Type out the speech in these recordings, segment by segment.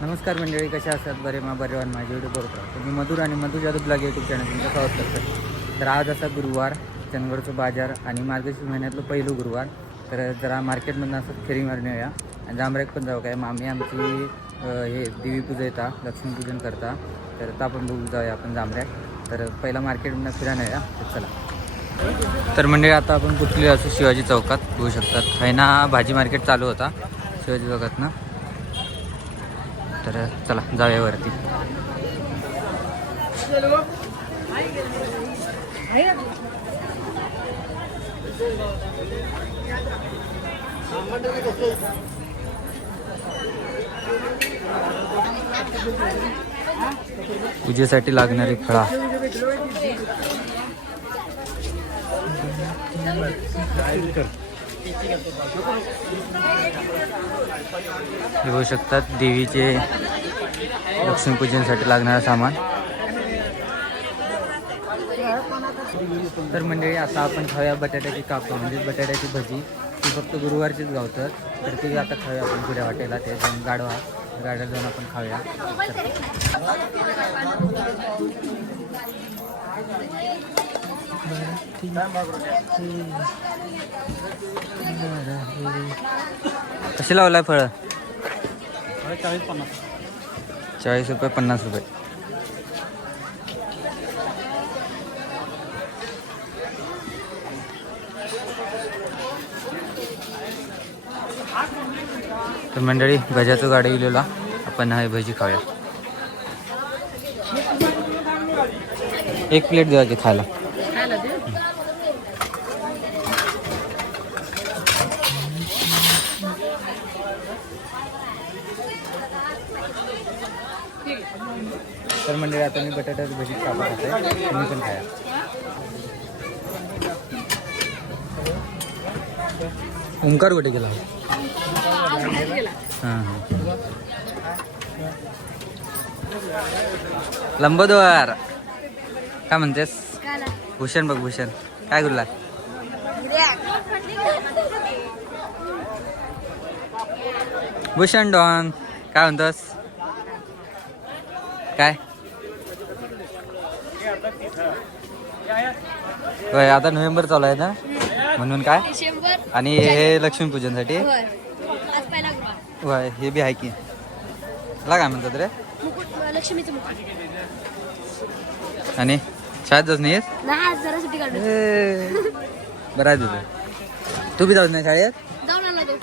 नमस्कार मंडळी, कशा असतात? बरे बरेवान माझे व्हिडिओ बघत राहतो. मी मधुर आणि मधुर जादू ब्लॉग यूट्यूब चॅनल तुमचं स्वागत करतो. तर आज असा गुरुवार, चंदगडचं बाजार आणि मार्गशीर्ष महिन्यातलं पहिलं गुरुवार. तर जरा मार्केटमधून असं फेरी मारून येऊया आणि जांभरेक पण जाऊ. काय मामी आमची हे देवी पूजा येतात, लक्ष्मीपूजन करता. तर आता आपण बघू जाऊया आपण जांभऱ्याक. तर पहिला मार्केटमधून फिरायला या. तर चला. तर मंडळी आता आपण कुठली असं शिवाजी चौकात बघू शकतात. आहे ना, भाजी मार्केट चालू होता शिवाजी चौकात ना. तर चला जाऊया वरती. पूजेसाठी लागणारी फळा. हे बघू शकतात देवीचे लक्ष्मीपूजनसाठी लागणारं सामान. तर मंडळी आता आपण खाऊया बटाट्याची कापा, म्हणजे बटाट्याची भजी. ती फक्त गुरुवारचीच गावतात. तर ती आता खाऊया आपण पुढ्या हॉटेलला. ते जाऊन गाड्याला जाऊन आपण खाऊया. कशी लावलाय फळं? 40 रुपये 50 रुपये. तर मंडळी भज्याचं गाडी गेलेला, आपण हा भजी खाऊया. एक प्लेट द्यायची खायला. तर मंडळी आता मी बटाट्याची भजी कापत आहे, तुम्ही पण खाया. ओंकार कुठे गेला? हां हां. लंबोदर काय म्हणतेस? भूषण बघ, भूषण काय गुरला? भूषण डॉन काय म्हणतोस? काय होय, आता नोव्हेंबर चालू आहे ना, म्हणून काय. आणि हे लक्ष्मीपूजनसाठी होय, हे बी आहे की. ला काय म्हणतात रे? लक्ष्मीचं आणि शाळेत जात नाहीस? बरं आहे तुझं. तू बी जात नाही शाळेत? जाऊन आला तो.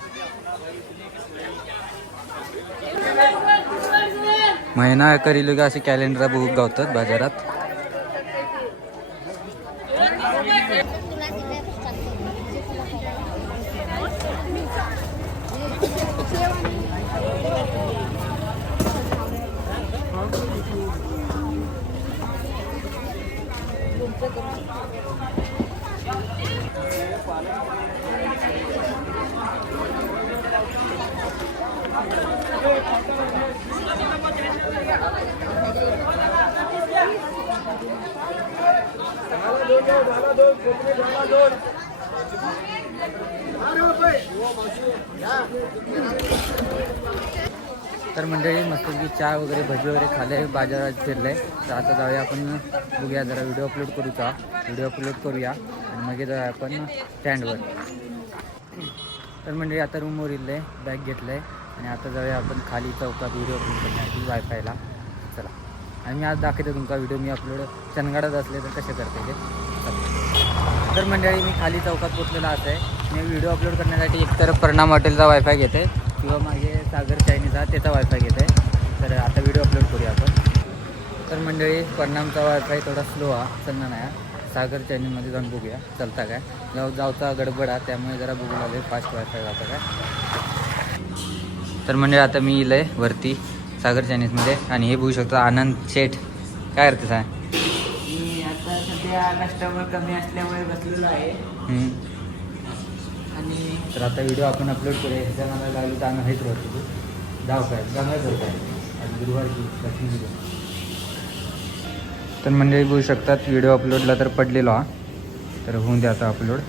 महिना करी लोक असे कॅलेंडर बुक गावतात बाजारात. तर मंडळी मस्तपैकी चहा वगैरे भजी वगैरे खाले, बाजारात फिरले. तर आता जाऊया आपण, बघूया जरा व्हिडिओ अपलोड करूचा. व्हिडिओ अपलोड करूया आणि मग जाऊया आपण स्टँडवर. तर मंडळी आता रूमवर इले, बॅग घेतलं आणि आता जाऊया आपण खाली चौकात व्हिडिओ अपलोड करण्यासाठी वायफायला. चला. आणि मी आज दाखवते तुमचा व्हिडिओ मी अपलोड चंदगडात असले तर कसे करते ते. तर मंडळी मी खाली चौकात पोचलेला आहे. मी व्हिडिओ अपलोड करण्यासाठी एकतर परिणाम हॉटेलचा वायफाय घेते किंवा माझे सागर चायनीचा त्याचा वायफाय घेते. तर आता व्हिडिओ अपलोड करूया आपण. तर मंडळी परिणामचा वायफाय थोडा स्लो हा, चालणार नाही. सागर चायनीमध्ये जाऊन बघूया चालता काय. जाऊचा गडबड आहे, त्यामुळे जरा बघू लागले फास्ट वायफाय जाता काय. तर म्हणजे आता मी येईल आहे वरती सागर चायनीजमध्ये. आणि हे बघू शकतो आनंद शेठ. काय करते साय? मी आता सध्या कस्टमर कमी असल्यामुळे बसलेलो आहे. आणि तर आता व्हिडिओ आपण अपलोड करूया. ह्याच्या नावाला लागलो तर आम्ही हेच राहतो. जाऊ काय जमायच होत आहे आज गुरुवारची लक्ष्मीपूजन. तर मंडळी बघू शकतात व्हिडिओ अपलोडला तर पडलेलो हा. तर होऊन द्या आता अपलोड.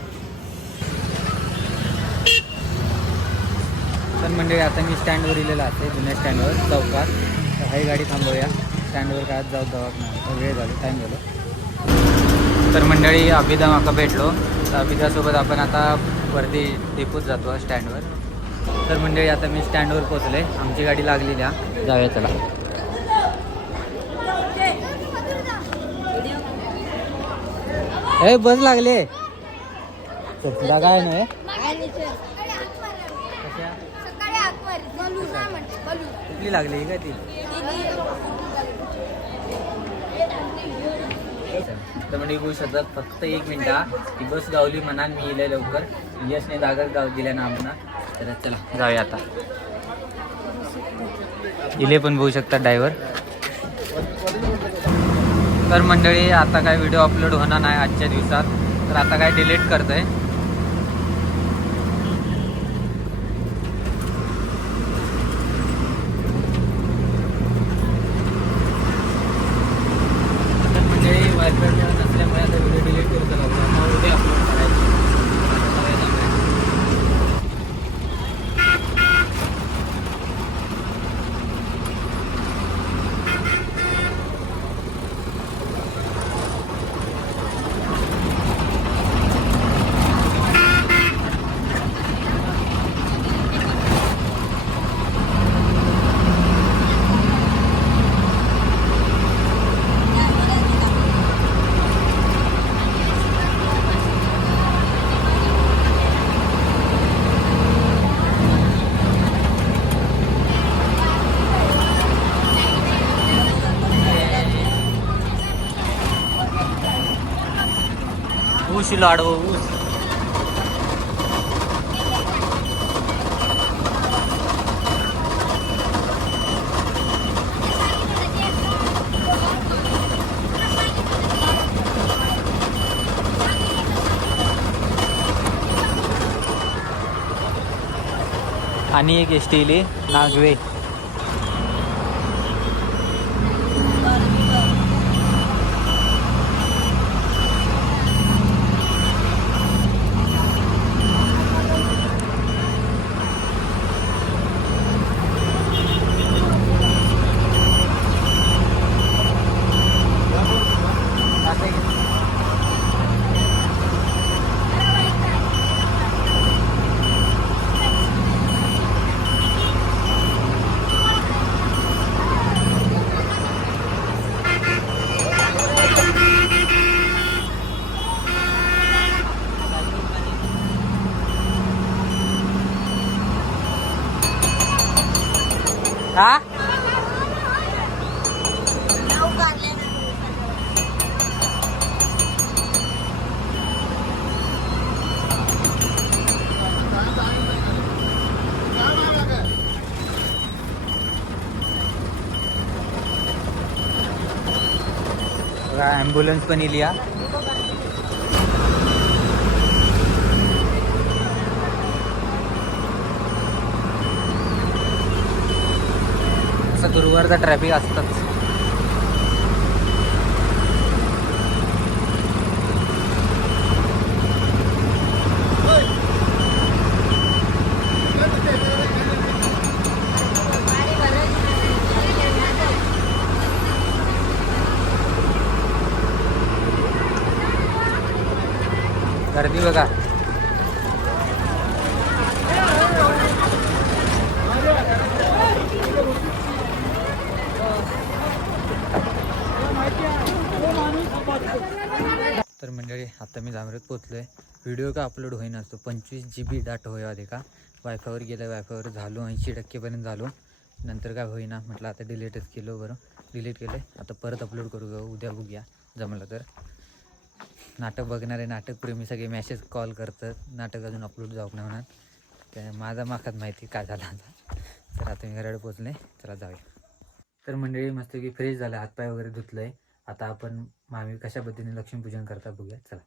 तर मंडळी आता मी स्टँडवर इलेलं असते जुन्या स्टँडवर चौकात. तर हाही गाडी थांबवूया स्टँडवर काय जाऊ दवाखाना वेळ झालो टाईम झालो. तर मंडळी अभिदा माका भेटलो. तर अभिदासोबत आपण आता वरती डेपोत जातो स्टँडवर. तर मंडळी आता मी स्टँडवर पोचले. आमची गाडी लागलेली आहे जाऊया चला. ए बस लागले तुला काय नाही कुठली लागली का ती. तर म्हणजे बोलू शकतात फक्त 1 मिनिटा ती बस गावली म्हणा मी येईल लवकर. यशने जागर गाव दिल्या ना आम्हाला. तर चला जाऊया आता. इले पण बघू शकतात ड्रायव्हर. तर मंडळी आता काय व्हिडिओ अपलोड होणार नाही आजच्या दिवसात. तर आता काय डिलीट करतोय. तर मंडळी वायफाय नसल्यामुळे आता व्हिडिओ डिलीट करतो लागलो. उद्या अपलोड करायची. ऊस लाडू ऊस. आणि एक एस टी इली नागवे. हा ॲम्ब्युलन्स पण इली. असं गुरुवारचा ट्रॅफिक असतंच. गर्दी बघा. तर मंडळी आता मी जांभरेत पोचलो आहे. व्हिडिओ का अपलोड होईना तो 25 GB डाटा होया आधी का. वायफायवर गेलं वायफायवर झालो 80% झालो. नंतर काय होईना म्हटलं आता डिलीटच केलो. बरं डिलीट केलं आता परत अपलोड करू ग उद्या बघूया जमलं तर. नाटक बघणारे नाटकप्रेमी सगळे मॅसेज कॉल करतात नाटक अजून अपलोड जाऊ नाही म्हणून. त्या माझा माखात माहिती काय झालं आता. तर आता मी घराकडे पोचले. चला जाऊया. तर मंडळी मस्त की फ्रेश झालं हातपाय वगैरे धुतलंय. आता आपण मामी कशा पद्धतीने लक्ष्मीपूजन करता बघूया चला.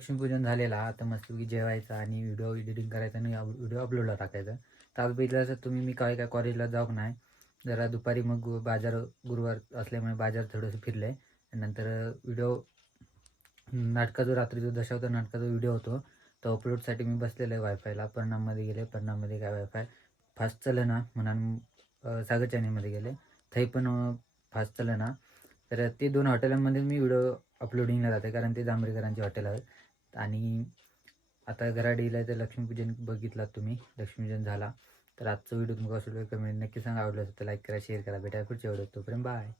लक्ष्मीपूजन झालेला, आता मस्तपैकी जेवायचं आणि व्हिडिओ एडिटिंग करायचं आणि व्हिडिओ अपलोडला टाकायचं. तर आज बघितलं तर तुम्ही मी काय कॉलेजला जाऊ नाही, जरा दुपारी मग बाजार गुरुवार असल्यामुळे बाजार थोडंसं फिरलं आहे. नंतर व्हिडिओ नाटकाचा रात्री दशावतार नाटकाचा व्हिडिओ होतो तो अपलोडसाठी मी बसलेलो आहे वायफायला. परिणाममध्ये गेले, परिणाममध्ये काय वायफाय फास्ट चालेना म्हणून सागर चॅनलमध्ये गेले, थंय पण फास्ट चालेना. तर ते 2 हॉटेलांमध्ये मी व्हिडिओ अपलोडिंगला जाते, कारण ते जांभरेकरांचे हॉटेल आहेत. आणि आता घरात येईल तर लक्ष्मीपूजन बघितलात तुम्ही, लक्ष्मीपूजन झाला. तर आजचा व्हिडिओ तुम्हाला कसं कमेंट नक्की सांगा, आवडलं असेल तर लाईक करा, शेअर करा. भेटायला पुढच्या व्हिडिओ, तोपर्यंत बाय.